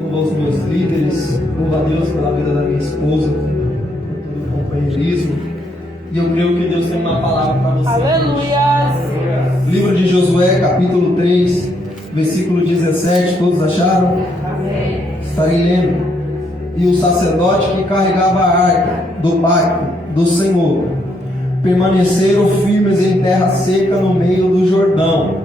louvo aos meus líderes, louvo a Deus pela vida da minha esposa, por todo o companheirismo. E eu creio que Deus tem uma palavra para você. Aleluia! Livro de Josué, capítulo 3, versículo 17, todos acharam? Amém. Estarei lendo. E o sacerdote que carregava a arca do pacto do Senhor permaneceram firmes em terra seca no meio do Jordão.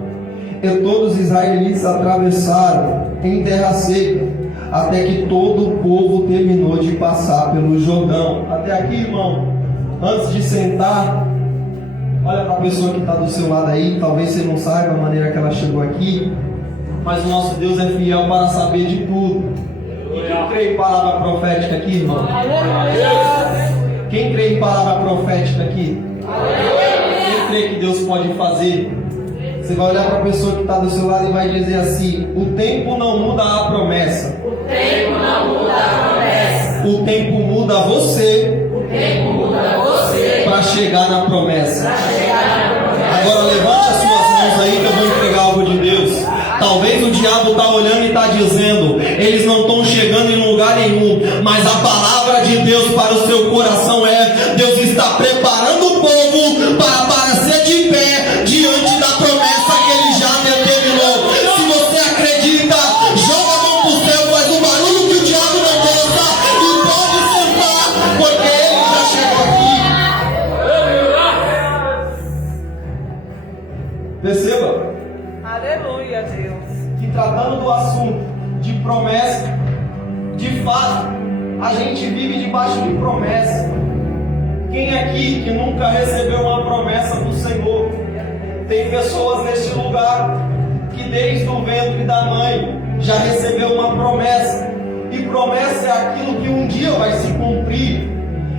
E todos os israelitas atravessaram em terra seca, até que todo o povo terminou de passar pelo Jordão. Até aqui, irmão. Antes de sentar, olha para a pessoa que está do seu lado aí. Talvez você não saiba a maneira que ela chegou aqui, mas o nosso Deus é fiel para saber de tudo. E quem crê em palavra profética aqui, irmão? Aleluia! Quem crê em palavra profética aqui? Quem crê que Deus pode fazer? Você vai olhar para a pessoa que está do seu lado e vai dizer assim: o tempo não muda a promessa. O tempo não muda a promessa. O tempo muda você. O tempo muda você Para chegar na promessa. para chegar na promessa. Agora levante as suas mãos aí que eu vou entregar algo de Deus. Talvez o diabo está olhando e está dizendo: eles não estão chegando em lugar nenhum. Mas a palavra de Deus para o seu coração é: Deus está preparando o povo para aparecer de pé diante da promessa que Ele já determinou. Se você acredita, joga a mão para o céu, faz um barulho que o diabo não gosta e pode sentar, porque Ele já chegou aqui. Perceba Aleluia, Deus. que, tratando do assunto de promessa, de fato, a gente vive debaixo de promessa. Quem aqui que nunca recebeu uma promessa do Senhor? Tem pessoas neste lugar que desde o ventre da mãe já recebeu uma promessa. E promessa é aquilo que um dia vai se cumprir.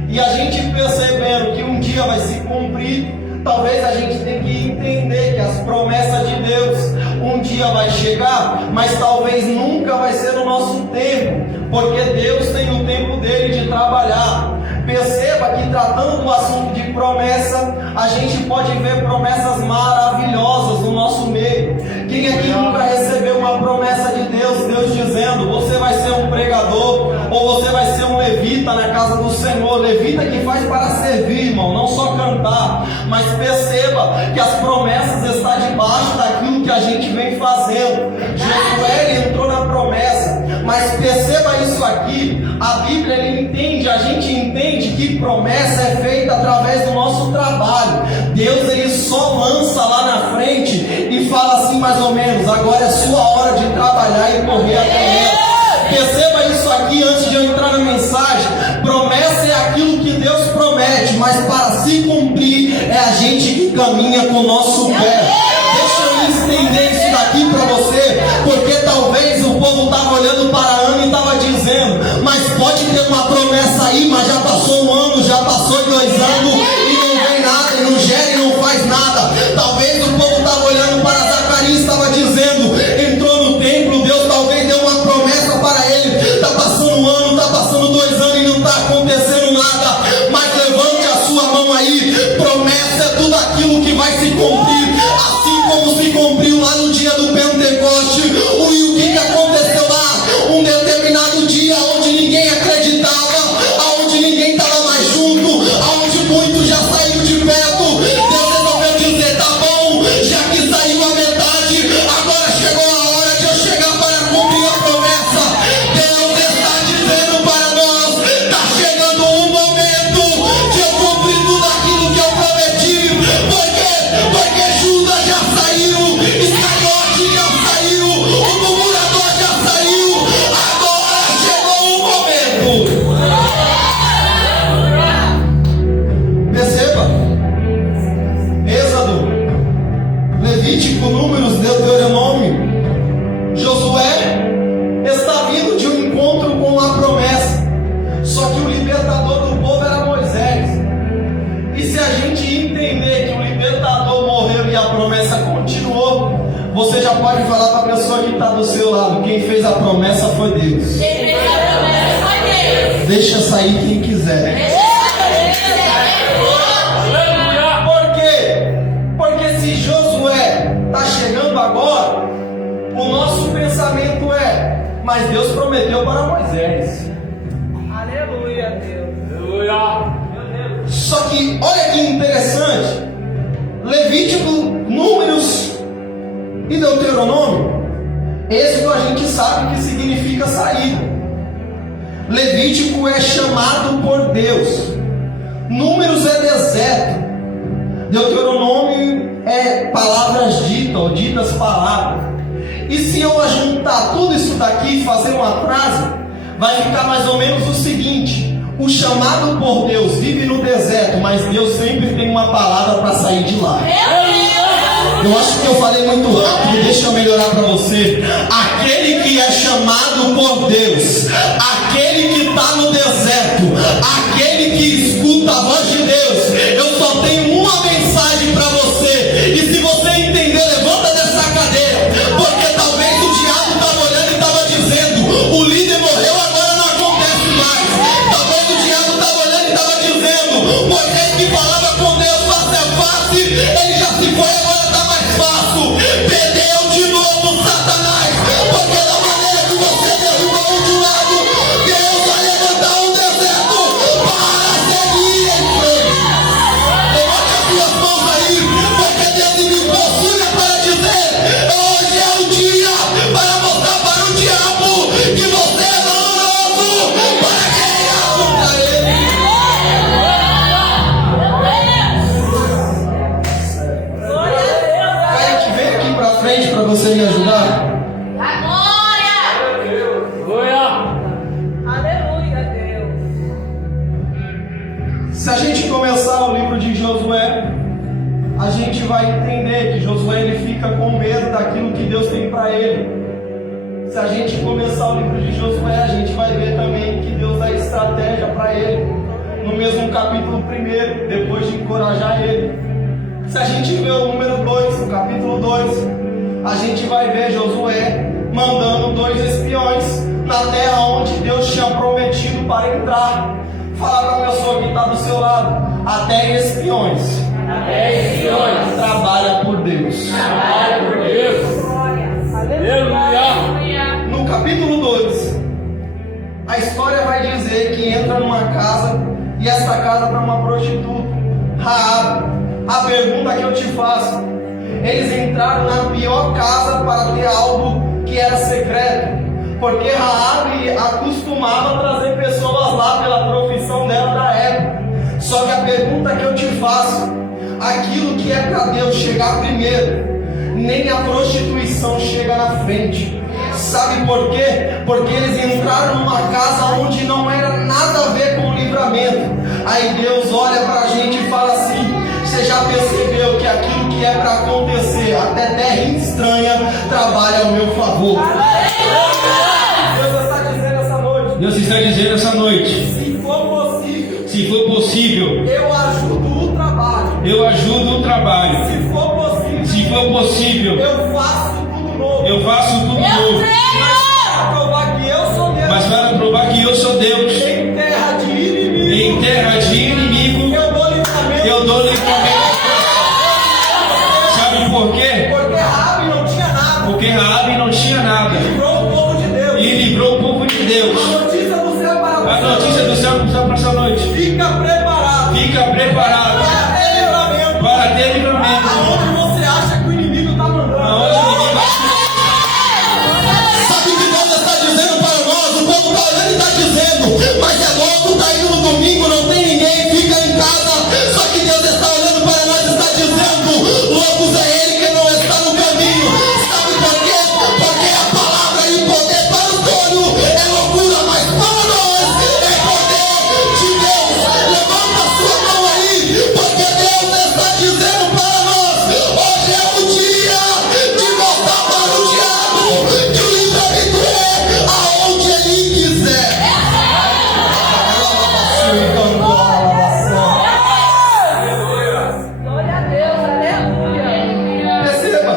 E a gente percebendo que um dia vai se cumprir, talvez a gente tenha que entender que as promessas de Deus um dia vai chegar, mas talvez nunca vai ser no nosso tempo, porque Deus tem o tempo dele de trabalhar. Perceba que, tratando do assunto de promessa, a gente pode ver promessas maravilhosas no nosso meio. Quem aqui nunca recebeu uma promessa de Deus, Deus dizendo: você vai ser um pregador, ou você vai ser um levita na casa do Senhor. Levita que faz para servir, irmão, não só cantar. Mas perceba que as promessas estão debaixo daquilo que a gente vem fazendo. Josué, ele entrou na promessa, mas perceba isso aqui. A Bíblia, ele entende, a gente entende que promessa é feita através do nosso trabalho. Deus, ele só lança lá na frente e fala assim mais ou menos: agora é sua hora de trabalhar e correr até ela. Perceba isso aqui antes de eu entrar na mensagem. Promessa é aquilo que Deus promete, mas para se cumprir é a gente que caminha com o nosso pé. Deixa eu estender isso daqui para você, porque talvez o povo estava olhando para Ana e estava dizendo: mas pode ter uma promessa aí, mas já passou um ano, já passou 2 anos e não vem nada, e não gera e não faz nada. Talvez o povo estava olhando para Zacarias e estava dizendo: entrou no templo, Deus talvez deu uma promessa para ele, está passando um ano, está passando 2 anos e não está acontecendo nada. Mas levante a sua mão aí. Promessa é tudo aquilo que vai se cumprir, assim como se cumpriu lá no dia do Pentecoste. E o que aconteceu lá? Um determinado dia onde ninguém acreditava, onde ninguém estava mais junto, onde muitos já saíram de perto. Deus resolveu dizer: tá bom, já que saiu a metade, agora chegou a hora de eu chegar para cumprir a promessa. Deus está dizendo para nós: tá chegando o momento de eu cumprir tudo aquilo que eu prometi. Porque Judas já saiu, Iscariote já saiu, o murmurador já saiu. Agora chegou o momento. Perceba: Êxodo, Levítico, Números, Deuteronômio, Josué está vindo de um encontro com a promessa. Só que o libertador do povo era Moisés. E se a gente entender que o libertador morreu e a promessa continuou, você já pode falar para a pessoa que está do seu lado: quem fez a promessa foi Deus. Quem fez a promessa foi Deus. Deixa sair quem quiser. Por quê? Porque se Josué está chegando agora, o nosso pensamento é: mas Deus prometeu para Moisés. Aleluia, Deus. Aleluia. Só que olha que interessante, Levítico, Números e Deuteronômio, Êxodo a gente sabe que significa saída. Levítico é chamado por Deus, Números é deserto, Deuteronômio é palavras ditas ou ditas palavras. E se eu ajuntar tudo isso daqui e fazer uma frase, vai ficar mais ou menos o seguinte: o chamado por Deus vive no deserto, mas Deus sempre tem uma palavra para sair de lá. Eu acho que eu falei muito rápido, deixa eu melhorar para você. Aquele que é chamado por Deus, aquele que está no deserto, aquele que escuta a voz de Deus, eu só tenho uma mensagem para você. E se você entender, levanta dessa cadeira, porque talvez o diabo estava olhando e estava dizendo: o líder morreu, agora não acontece mais. Talvez o diabo estava olhando e estava dizendo: Moisés que falava com Deus face a face, ele já se foi, agora está mais fácil. Perdeu de novo Satanás, porque da maneira que você derrubou um de lado, Deus vai levantar um deserto para seguir em frente. Levante as suas mãos aí, porque Deus me possuía para dizer: hoje é o dia para mostrar para o diabo que você é valoroso para guerrear contra ele. Kaique, vem aqui para frente para você me ajudar. Aleluia. Aleluia, Deus. Se a gente começar o livro de Josué, a gente vai entender que Josué ele fica com medo daquilo que Deus tem para ele. Se a gente começar o livro de Josué, a gente vai ver também que Deus dá estratégia para ele, no mesmo capítulo 1, depois de encorajar ele. Se a gente ver o número 2, o capítulo 2, a gente vai ver Josué mandando 2 espiões na terra onde Deus tinha prometido para entrar. Fala para a pessoa que está do seu lado: até espiões trabalha por Deus. Trabalha por Deus. Aleluia. No capítulo 2, a história vai dizer que entra numa casa e essa casa está uma prostituta, Raabe. A pergunta que eu te faço: eles entraram na pior casa para ter algo que era secreto, porque Raabe acostumava trazer pessoas lá pela profissão dela da época. Só que a pergunta que eu te faço: aquilo que é para Deus chegar primeiro, nem a prostituição chega na frente. Sabe por quê? Porque eles entraram numa casa onde não era nada a ver com o livramento. Aí Deus olha para a gente e fala assim: você já percebeu que aquilo que é para acontecer, até terra estranha trabalha ao meu favor? Deus está dizendo essa noite: Deus está dizendo essa noite: se for possível, eu ajudo o trabalho. Eu ajudo o trabalho. Se for possível, eu faço tudo novo. Mas para provar que eu sou Deus, Mas para provar que eu sou Deus, em terra de inimigo, eu dou livramento. Sabe por quê? porque Raabe não tinha nada, Porque Raabe não tinha nada livrou o povo de Deus. e livrou o povo de Deus. A notícia do céu para A você: notícia do céu para essa noite: fica preparado fica preparado para ter livramento. para ter livramento. Aonde você acha que o inimigo está mandando? Aonde o inimigo Sabe o que Deus está dizendo para nós? O povo está olhando e está dizendo: mas é louco, está indo no domingo, não tem ninguém, fica em casa. Só que Deus está olhando para nós e está dizendo: loucos é ele que não está no caminho. Sabe por quê? Porque a palavra e o poder para o dono é loucura, mas para nós é poder de Deus. Levanta a sua mão aí, porque Deus está dizendo para nós: hoje é o dia de voltar para o diabo, que o livramento é aonde ele quiser. Glória a Deus, aleluia. Perceba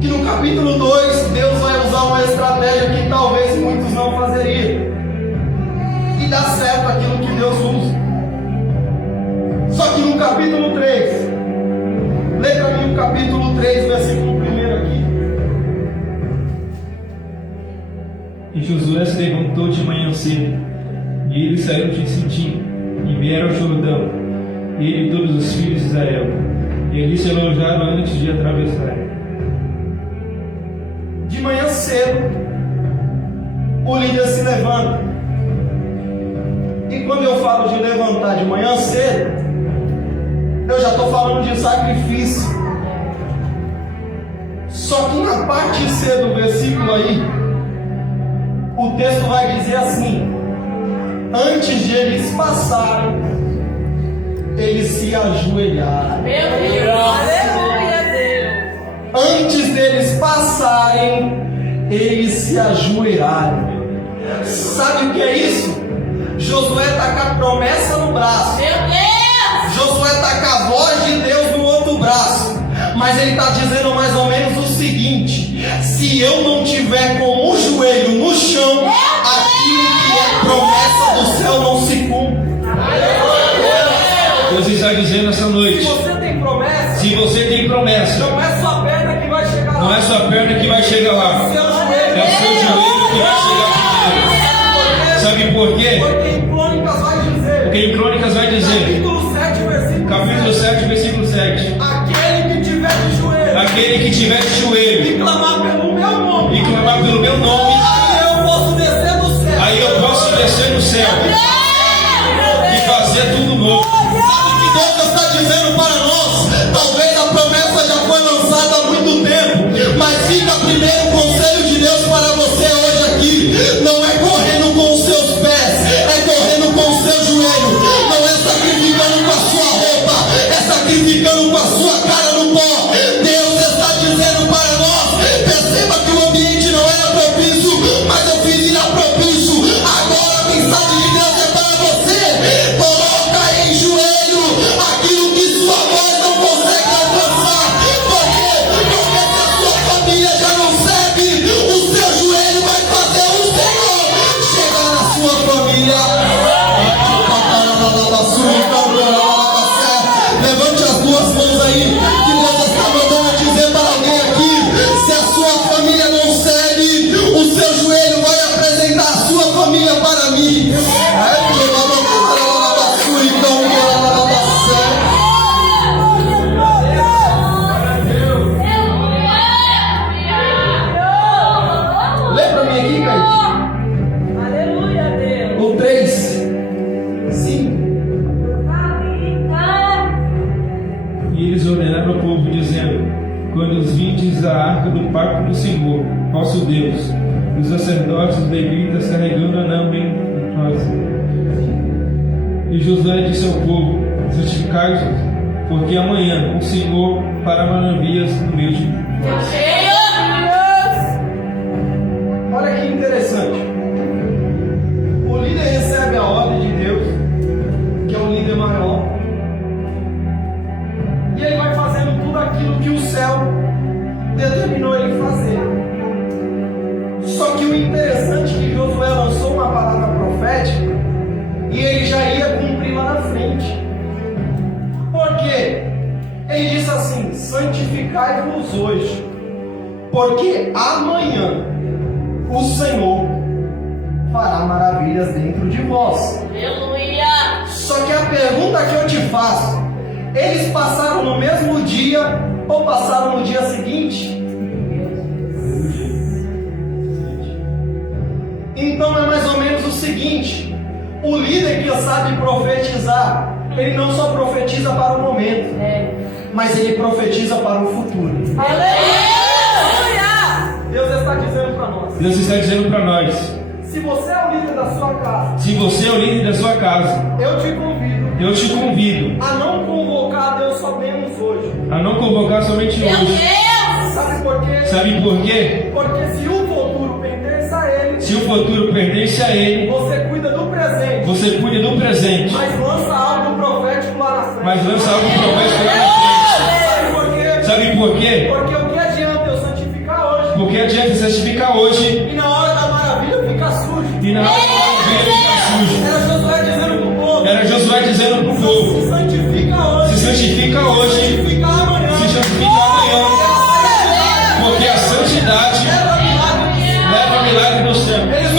que no capítulo 2 Deus vai usar uma estratégia que talvez muitos não fazeriam, e dá certo aquilo que Deus usa. Só que no capítulo 3, lê para mim o capítulo 3, versículo 1 aqui. E Josué se levantou de manhã cedo, e eles saíram de Sitim, e vieram ao Jordão, ele e todos os filhos de Israel, e ali se alojaram antes de atravessar. De manhã cedo, o líder se levanta. E quando eu falo de levantar de manhã cedo, eu já estou falando de sacrifício. Só que na parte C do versículo aí, o texto vai dizer assim: antes de eles passarem, eles se ajoelharam. Meu Deus. Aleluia, Deus. Antes deles passarem, eles se ajoelharam. Sabe o que é isso? Josué está com a promessa no braço. Meu Deus. Josué está com a voz de Deus no outro braço. Mas ele está dizendo mais ou menos o seguinte: se eu não tiver com o joelho no chão, aquilo que é promessa do céu não se cumpre. Deus está dizendo essa Se noite: você tem promessa, se você tem promessa, não é sua perna que vai chegar lá. não é sua perna que vai chegar lá, Seu é joelho. o seu joelho que vai chegar primeiro. Sabe por quê? Porque em Crônicas vai dizer, Porque em Crônicas vai dizer, capítulo 7, versículo capítulo 7, 7, versículo 7: aquele que tiver de joelho aquele que tiver de e joelho clamar pelo meu nome, e clamar pelo meu nome, aí eu posso descer do céu. aí eu posso descer no céu e fazer tudo novo. Sabe o que Deus está dizendo para nós? Talvez a promessa já foi lançada há muito tempo, mas fica primeiro o conselho de Deus para você hoje aqui. Não é correndo com os seus pés, é correndo com o seu joelho. Não é sacrificando com a sua roupa, é sacrificando com a sua cara no pó. Deus está dizendo para nós: perceba que o ambiente não era propício, mas eu fiz ir a propício. Agora a mensagem de Deus é para você: coloca em joelho aquilo que sua voz não consegue alcançar. Por quê? Porque se a sua família já não serve, o seu joelho vai fazer o Senhor chegar na sua família. Levante as duas mãos aí, que Deus está mandando dizer para alguém aqui: se a sua família não serve, o seu joelho vai apresentar a sua família para mim. Lê para mim aqui, Kaique. Aleluia, Deus. O 3, 5. E eles ordenaram ao povo, dizendo: quando os vindes à arca do pacto do Senhor, vosso Deus, os sacerdotes, os levitas, carregando a não bem nós. E Josué disse ao povo: santificai-vos, porque amanhã o Senhor fará maravilhas no meio de nós. Olha que interessante. O líder recebe a ordem de Deus, que é o líder maior, e ele vai fazendo tudo aquilo que o céu determinou ele fazer. Só que o interessante é que Josué lançou uma palavra profética e ele já ia cumprir lá na frente. Por quê? Ele disse assim: santificai-vos hoje, porque amanhã o Senhor fará maravilhas dentro de vós. Aleluia. Só que a pergunta que eu te faço: eles passaram no mesmo dia ou passaram no dia seguinte? Então é mais ou menos o seguinte: o líder que sabe profetizar, ele não só profetiza para o momento, mas ele profetiza para o futuro. Aleluia. Deus está dizendo para nós: Deus está dizendo para nós: se você é o líder da sua casa, se você é o líder da sua casa, eu te convido a não convocar Deus somente hoje. a não convocar somente Meu hoje. Deus. Sabe por quê? Sabe por quê? Porque se o futuro pertence a Ele, Se o futuro pertence a Ele, você cuida do presente, você cuida do presente, mas lança algo profético lá na frente. mas lança algo profético lá na Sabe por quê? frente. Sabe por quê? Porque o que adianta eu santificar hoje Porque adianta santificar hoje e na hora da maravilha ficar sujo? e na hora da maravilha ficar sujo. Era Josué dizendo pro povo: Era Josué dizendo para o se povo: santifica hoje, se santifica hoje, santifica amanhã, se santifica amanhã, porque a santidade leva milagre. leva milagre no céu. Eles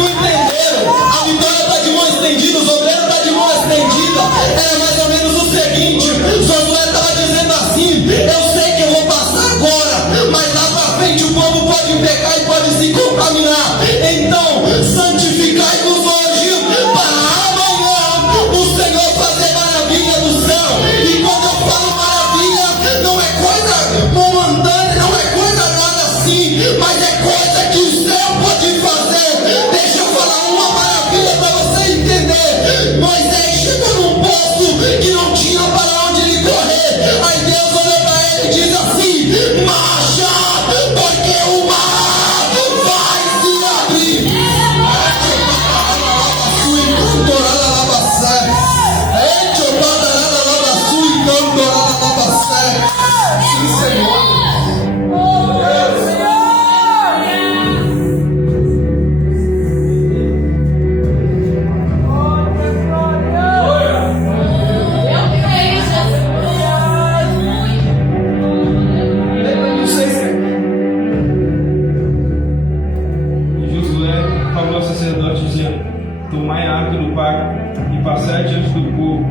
passar diante do povo,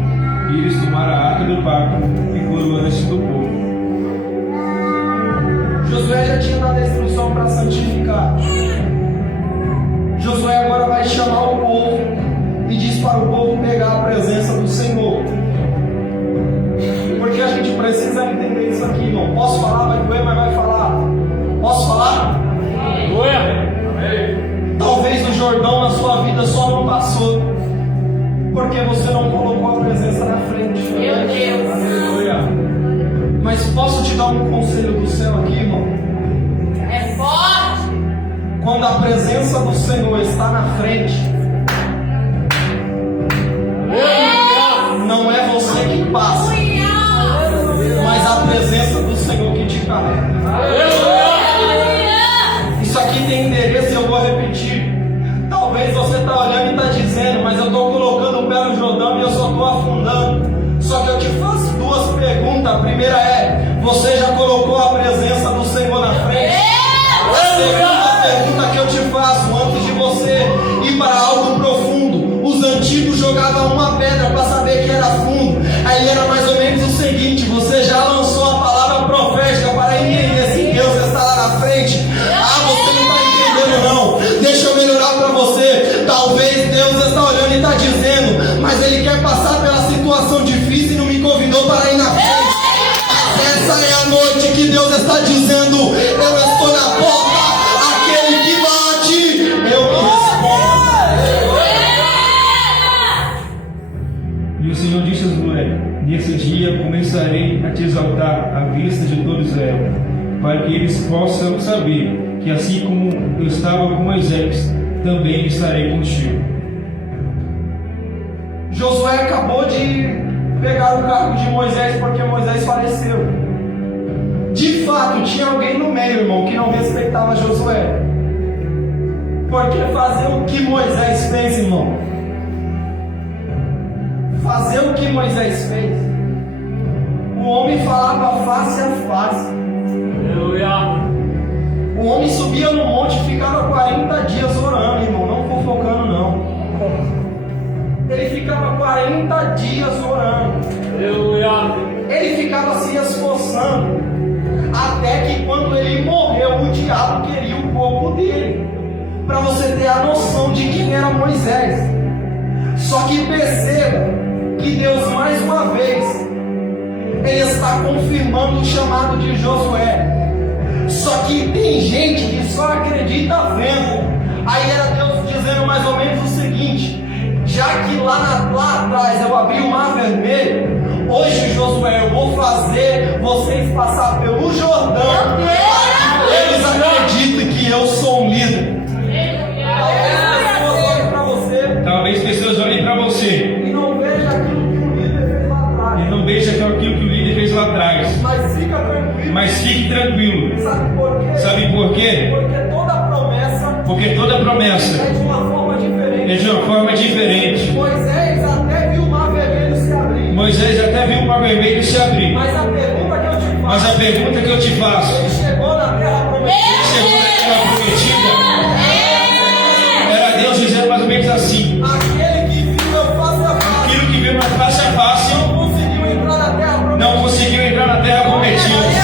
e eles tomaram a arca do pacto e foram antes do povo. Josué já tinha dado a instrução para santificar. Josué agora vai chamar o povo e diz para o povo pegar a presença do Senhor. Porque a gente precisa entender isso aqui, irmão. Posso falar? Vai doer, mas vai falar. Posso falar? Talvez o Jordão na sua vida só não passou porque você não colocou a presença na frente. Meu Deus. Aleluia. Mas posso te dar um conselho do céu aqui, irmão? É forte. Quando a presença do Senhor está na frente, não é você que passa, mas a presença do Senhor que te carrega. Isso aqui tem endereço e eu vou repetir. Talvez você está olhando e está dizendo, mas eu estou colocando o pé no Jordão e eu só estou afundando. Só que eu te faço duas perguntas. A primeira é: você já colocou a presença do Senhor na frente? A segunda pergunta que eu te faço, antes de você ir para algo profundo, os antigos jogavam uma pedra para saber que era fundo. Aí era mais ou menos o seguinte: você já lançou a palavra profética para entender se Deus está lá na frente? Ah, você não está entendendo não. Deixa eu melhorar para você. Talvez Deus está olhando e está dizendo, mas Ele quer passar pela situação difícil e não me convidou para ir na frente. Mas essa é a noite que Deus está dizendo: eu estou na porta, aquele que bate, eu me respondo. E o Senhor disse a Josué: nesse dia começarei a te exaltar à vista de todo Israel, para que eles possam saber que assim como eu estava com Moisés, também estarei contigo. Josué acabou de pegar o cargo de Moisés porque Moisés faleceu. De fato, tinha alguém no meio, irmão, que não respeitava Josué. Porque fazer o que Moisés fez, irmão, fazer o que Moisés fez, o homem falava face a face. O homem subia no monte e ficava 40 dias orando, irmão, não fofocando não. Ele ficava 40 dias orando. Ele ficava se esforçando. Até que quando ele morreu, o diabo queria o corpo dele. Para você ter a noção de quem era Moisés. Só que perceba que Deus mais uma vez Ele está confirmando o chamado de Josué. Só que tem gente que só acredita vendo. Aí era Deus dizendo mais ou menos o seguinte: já que lá atrás eu abri o mar vermelho, hoje, Josué, eu vou fazer vocês passar pelo Jordão, para que eles acreditem que eu sou um líder. Talvez pessoas olhem para você e não vejam aquilo que o líder fez lá atrás. Mas fique tranquilo. Sabe por quê? Porque toda promessa é de uma forma diferente. Moisés até viu o mar vermelho se abrir. Mas a pergunta que eu te faço: ele chegou na terra prometida? Era Deus dizendo mais ou menos assim: aquilo que viu face a face não conseguiu entrar na terra prometida.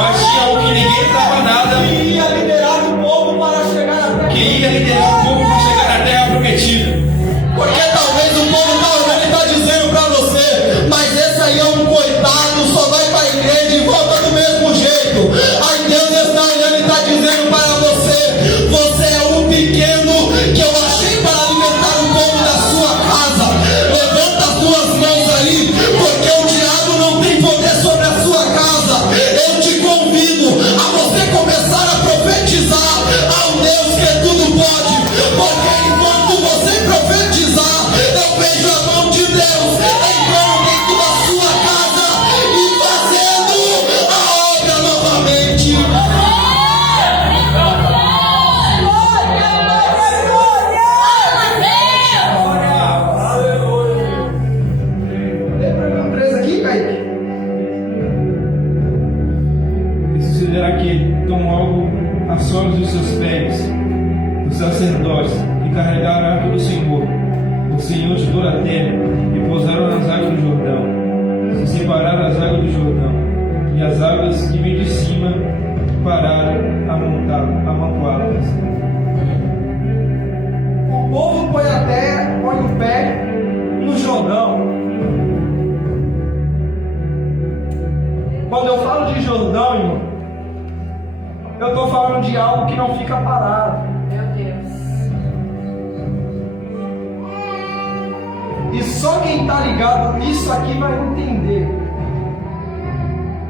Mas tinha um que ninguém dava nada, que ia liderar o povo para chegar na terra prometida. Porque talvez o povo está olhando e está dizendo para você: mas esse aí é um coitado, só vai para a igreja e volta do mesmo jeito. Aí Deus está olhando e está dizendo para você: você é um pequeno que eu achei para alimentar o povo da sua casa. Levanta as suas mãos aí, porque o diabo não tem poder sobre a sua casa. Eu te convido a você começar a profetizar ao Deus que tudo pode. Porque enquanto você profetizar, eu vejo a mão de Deus entrando dentro da sua casa e fazendo a obra novamente. Lembra 3 aqui, Kaique? E sucederá que tomam algo a solos dos seus pés, os sacerdotes, que carregaram a arca do Senhor, O Senhor tirou a terra e pousaram nas águas do Jordão. Se separaram as águas do Jordão, e as águas que vêm de cima pararam amontoadas. O povo põe a terra, põe o pé no Jordão. Quando eu falo de Jordão, irmão, eu estou falando de algo que não fica parado. Meu Deus. E só quem está ligado nisso aqui vai entender.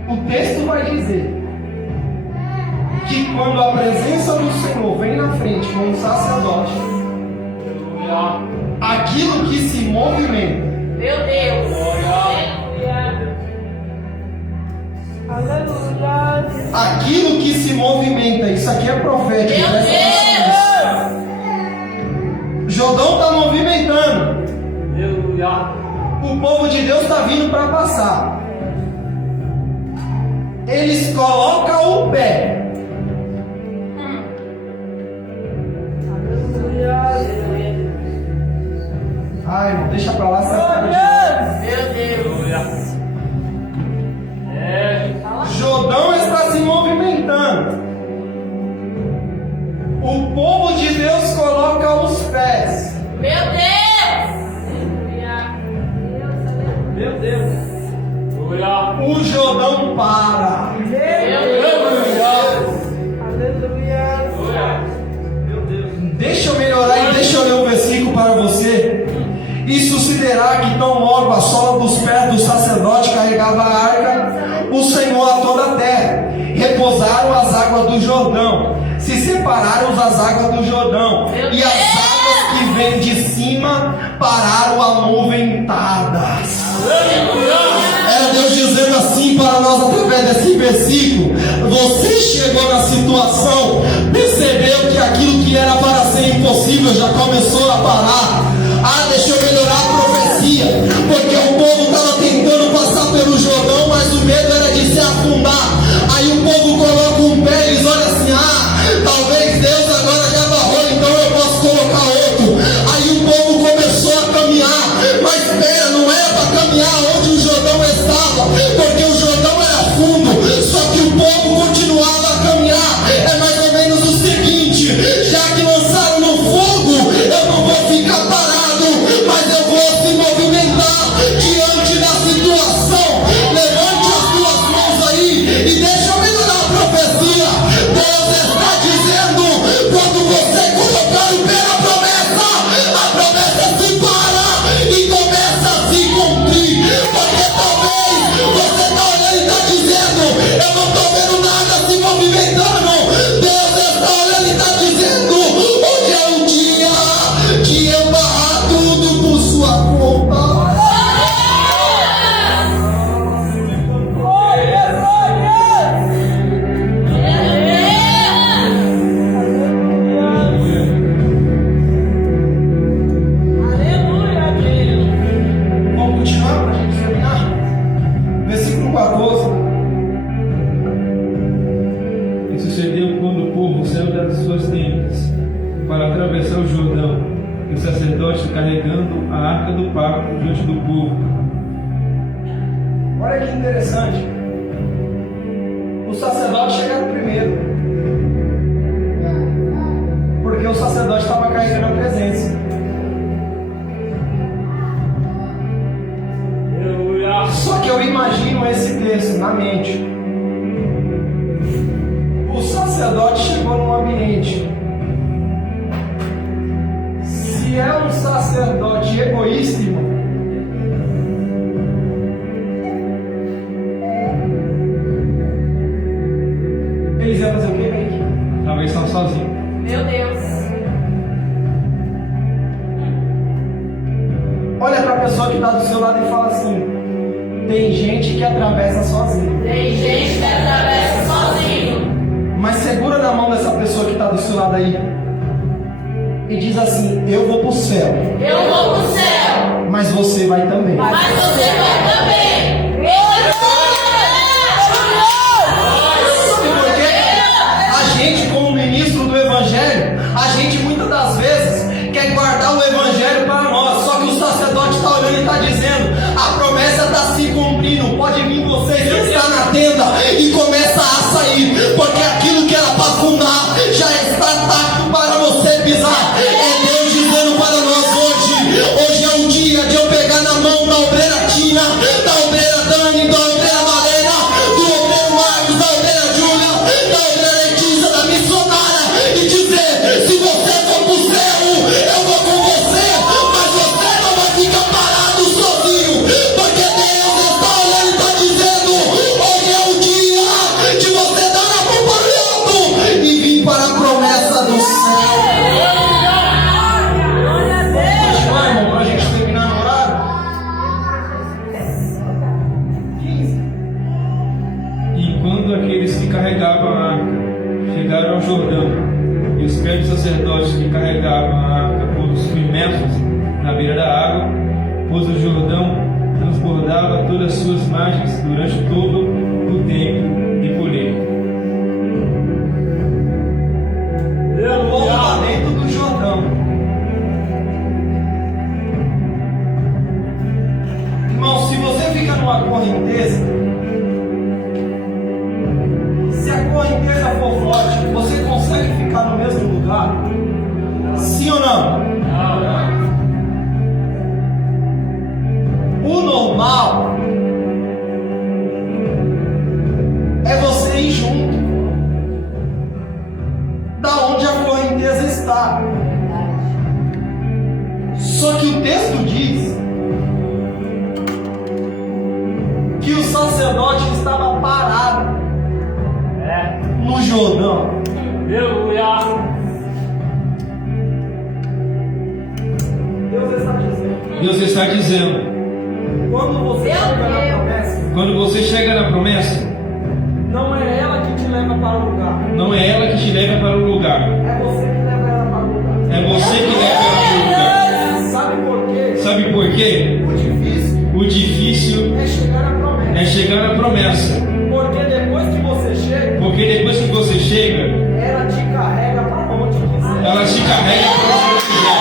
O texto vai dizer que quando a presença do Senhor vem na frente com o sacerdote, aquilo que se movimenta, Meu Deus. Aleluia. aquilo que se movimenta, isso aqui é profético. Meu presta atenção nisso. Jordão está movimentando. O povo de Deus está vindo para passar. Eles colocam o pé. Ai, irmão, deixa pra lá. Meu Deus. Jordão está se movimentando. O povo de Deus coloca os pés. Meu Deus. Meu Deus! O Jordão para. Deixa eu melhorar e deixa eu ler um versículo para você. E sucederá que tão logo a sola dos pés do sacerdote carregava a arca, o Senhor a toda a terra. Repousaram as águas do Jordão, se separaram as águas do Jordão, e as águas que vêm de cima pararam amuventadas. Era Deus dizendo assim para nós através desse versículo: você chegou na situação, percebeu que aquilo que era para ser impossível já começou a parar. Ah, deixa eu melhorar a profecia, porque o povo estava tentando passar pelo Jordão, mas o medo era de se afundar. Aí o povo coloca um pé e eles olham assim: ah, talvez Deus agora já barrou, então eu posso colocar outro. Aí o povo começou a caminhar, mas espera, não era para caminhar onde o Jordão estava, porque o Jordão era fundo, só que o povo continuava a caminhar. É mais ou menos o seguinte: já que lançaram no fogo, eu não vou ficar parado, mas eu vou se movimentar diante da situação. Levante as duas mãos aí e deixa eu melhorar a profecia. Deus está dizendo: quando você colocar o pé na promessa, a promessa se para e começa a se cumprir. Porque talvez você está olhando e está dizendo: eu não estou vendo nada se movimentando. Deus está olhando e está dizendo: hoje é o dia de eu barrar tudo por sua conta. Vamos continuar para a gente terminar? Versículo 14. E sucedeu quando o povo saiu das suas tendas para atravessar o Jordão, e o sacerdote carregando a arca do pacto diante do povo. Olha que interessante. O sacerdote chega primeiro, porque o sacerdote estava carregando a presença. Só que eu imagino esse texto na mente. O sacerdote chegou num ambiente. Se é um sacerdote egoísta, irmão, eles iam fazer o quê, Henrique? Talvez estão sozinhos. Meu Deus. Olha para a pessoa que está do seu lado e fala assim: tem gente que atravessa sozinho. Tem gente que atravessa sozinho. Mas segura na mão dessa pessoa que está do seu lado aí e diz assim: eu vou para o céu, Eu vou pro céu, mas você vai também. mas você vai também. Sabe por quê? A gente, como ministro do Evangelho, a gente muitas das vezes quer guardar o Evangelho para nós. Só carregavam a arca chegaram ao Jordão, e os grandes sacerdotes que carregavam a arca foram submersos na beira da água, pois o Jordão transbordava todas as suas margens durante todo o tempo de colheita. O povo está dentro do Jordão. Irmão, se você fica numa correnteza, se a correnteza for forte, você consegue ficar no mesmo lugar? Sim ou não? O normal é você ir junto da onde a correnteza está. Só que o texto diz que o sacerdote estava parado no Jordão. Deus está dizendo, quando você chega na promessa, quando você chega na promessa, não é ela que te leva para o lugar, não é ela que te leva para o lugar, é você que leva ela para o lugar. é você que leva ela para o lugar. Sabe por quê? Sabe por quê? O difícil O difícil é chegar à promessa. é chegar na promessa, Porque depois que você chega, porque depois que você chega, ela te carrega para onde quiser. ela te carrega para onde quiser.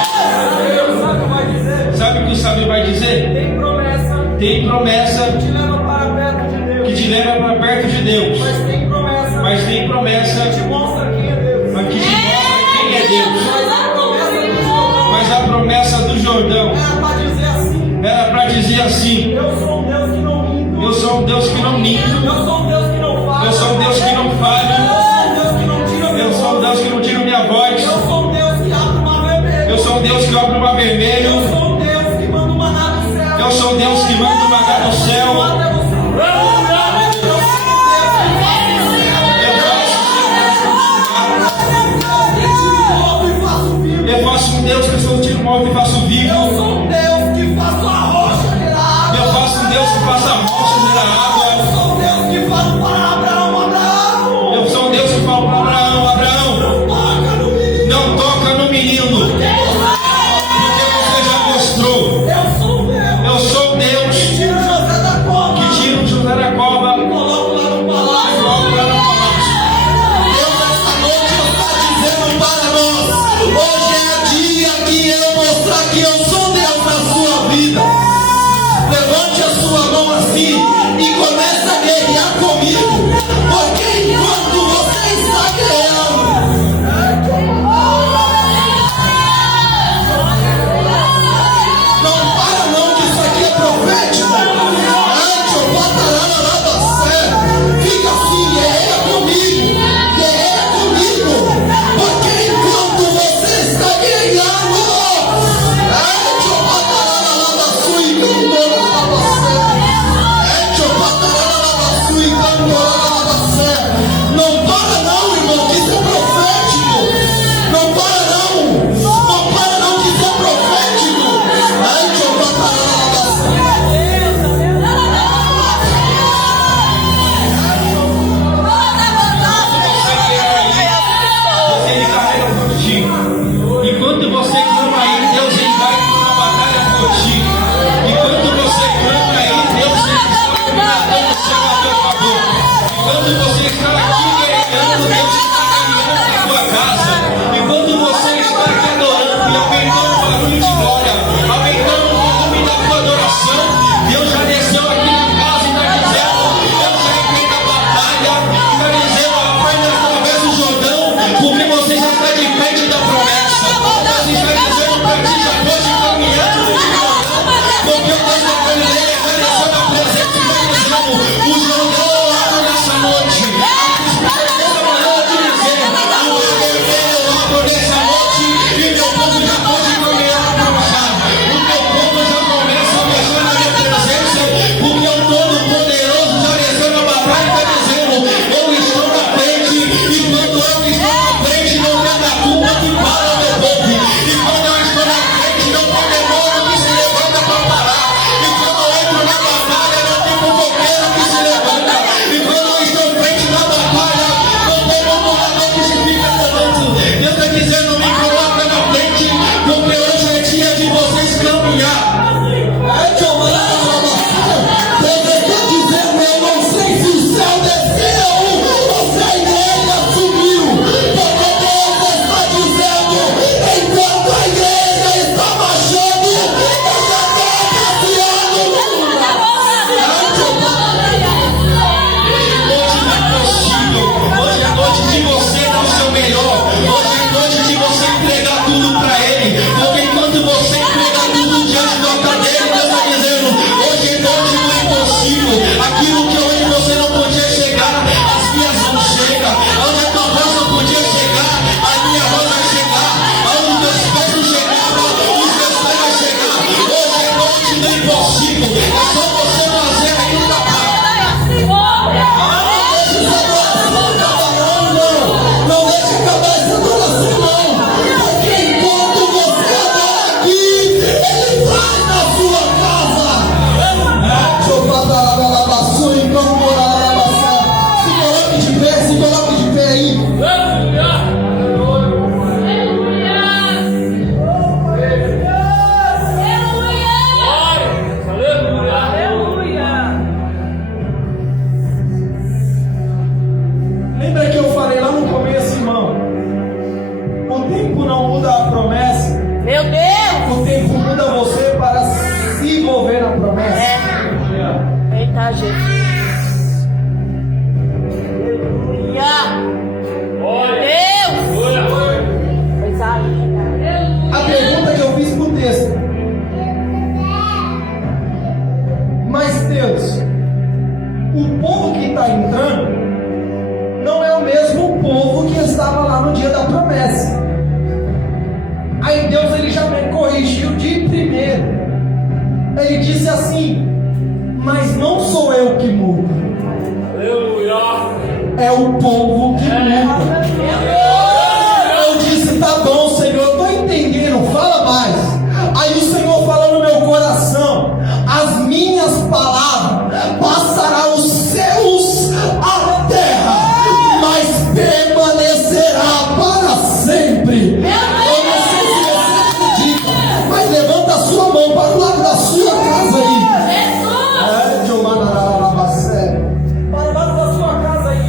Deus sabe o que vai dizer? Sabe o que o sábio vai dizer? Tem promessa Tem promessa que te leva para perto de Deus. que te leva para perto de Deus, Mas tem promessa mas tem promessa que te mostra quem é Deus. que te mostra quem é Deus. Mas a promessa do Jordão Mas a promessa do Jordão era para dizer assim: era para dizer assim: eu sou um Deus que não minto. eu sou um Deus que não minto, Eu sou um Deus que não falha. eu sou um Deus que não falha, Eu sou um Deus que não tira minha eu voz. sou um Deus que não tira minha voz, Eu sou um Deus que abre o mar vermelho. eu sou um Deus que abre o mar vermelho, Eu sou um Deus que manda uma maná do céu. eu sou um Deus que manda uma maná do céu. Até você. Eu faço um Deus que eu sou um tiro morto e faço vivo. Eu sou um Deus que faço a rocha virar água. Eu faço um Deus que faça a rocha virar água. Eu sou um Deus que falo para Abraão, Abraão. Eu sou um Deus que falo para Abraão, Abraão, Toca no menino. não toca no menino, porque você já mostrou. Eu sou um Deus. Eu sou um Deus Tira José da cova. tempo não muda a promessa. Meu Deus. O tempo muda você para se envolver na promessa. Eita, Jesus. Aleluia. Meu Deus. Pois aí. A pergunta que eu fiz pro texto: mas Deus, o povo que está entrando não é o mesmo povo que estava lá no dia da promessa. Aí Deus ele já me corrigiu de primeiro. Ele disse assim: mas não sou eu que mudo. Aleluia. É o povo que muda. Eu disse: tá bom, Senhor, eu estou entendendo, fala mais. Aí o Senhor fala no meu coração: as minhas palavras passarão os céus, a terra, mas permanecerá para sempre. Eu não sei se você acredita, mas levanta a sua mão para o lado da sua casa aí. É, Diomanarabacé. Para o lado da sua casa aí.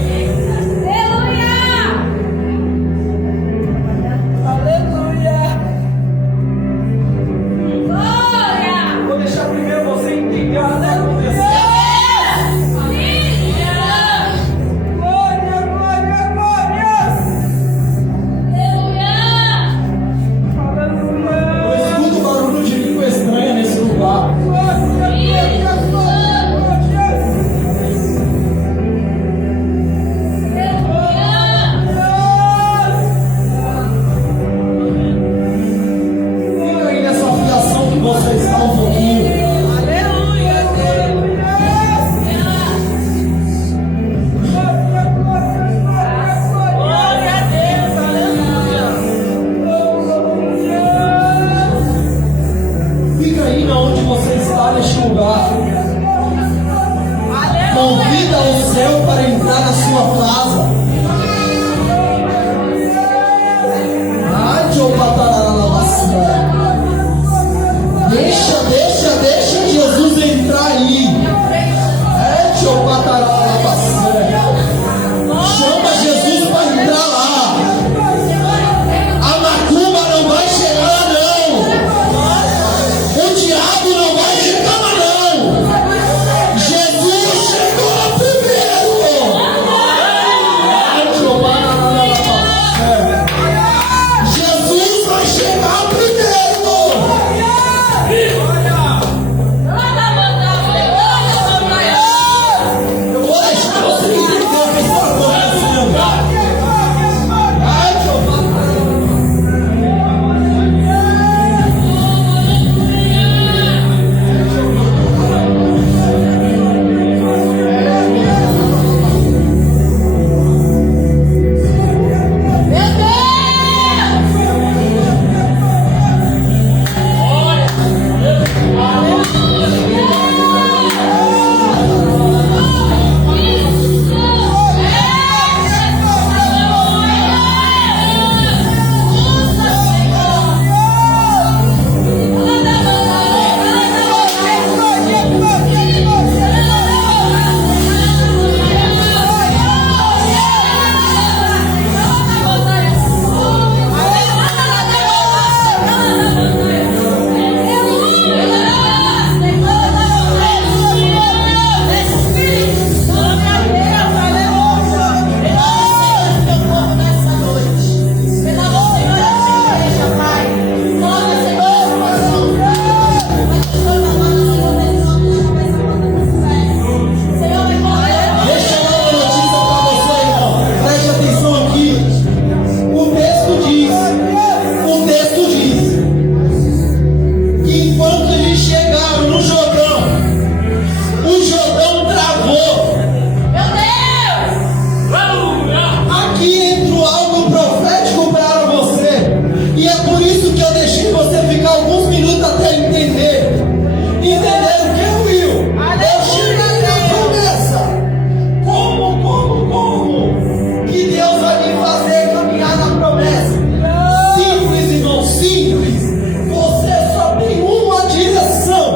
Vou deixar primeiro você entender o que está acontecendo. Eu escuto barulho de língua estranha nesse lugar. Fica aí nessa aflição que você está um pouquinho. Fica aí onde você está neste lugar. Convida o céu para entrar na sua casa. Ai, deixa Jesus entrar aí. É, chama Jesus para entrar lá. A macumba não vai chegar, não. O diabo não vai chegar, não. Jesus chegou primeiro. Jesus vai chegar primeiro. Eu vou deixar você entender o que está acontecendo. Ai, deixa eu dar uma notícia para você, irmão. Preste atenção aqui. O texto diz que enquanto eles chegaram no Jordão, o Jordão travou. Aqui entra algo profético para você. E é por isso que eu deixei você ficar alguns minutos até entender. Entenderam o que, Will? Eu cheguei na promessa. Como que Deus vai me fazer caminhar na promessa? Simples, irmão, simples. Você só tem uma direção: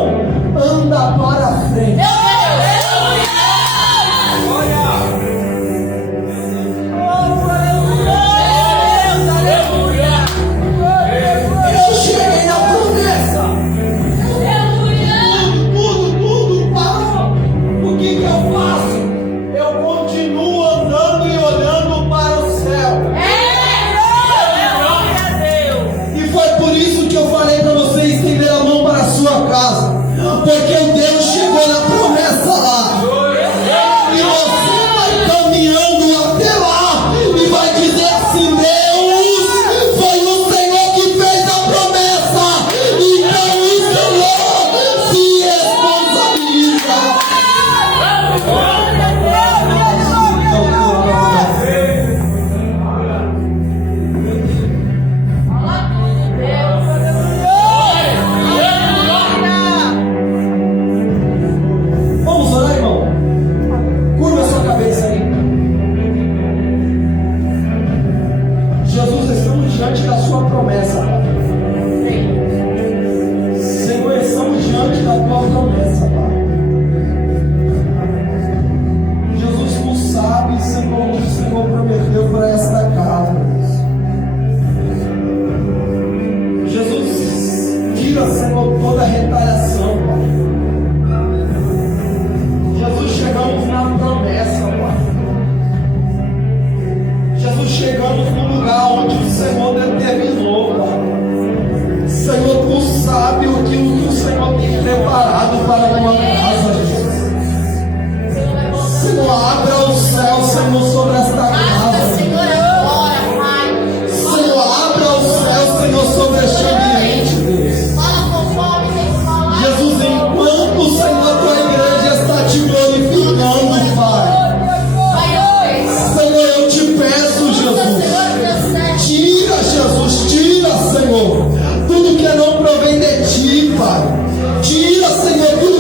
anda para frente. diante da Sua promessa, Pai. Senhor, estamos diante da Tua promessa, Pai. Jesus, Tu sabes, Senhor, o que o Senhor prometeu para esta casa. Jesus, tira, Senhor, toda a retaliação, Pai. Jesus, chegamos na promessa, Pai. Jesus, chegamos no lugar onde o Senhor determinou, Pai. Senhor, Tu sabe o que o Senhor tem preparado para a Tua casa, Jesus. Senhor, abra o céu, Senhor, sobre esta casa. Senhor, abra o céu, Senhor, sobre este ambiente, Deus. Jesus, enquanto o Senhor, a Tua igreja está te glorificando, Pai. Senhor, eu te peço, Jesus. Tira, Jesus, tira, Senhor, tudo que não provém de Ti, Pai. Tira, Senhor, tudo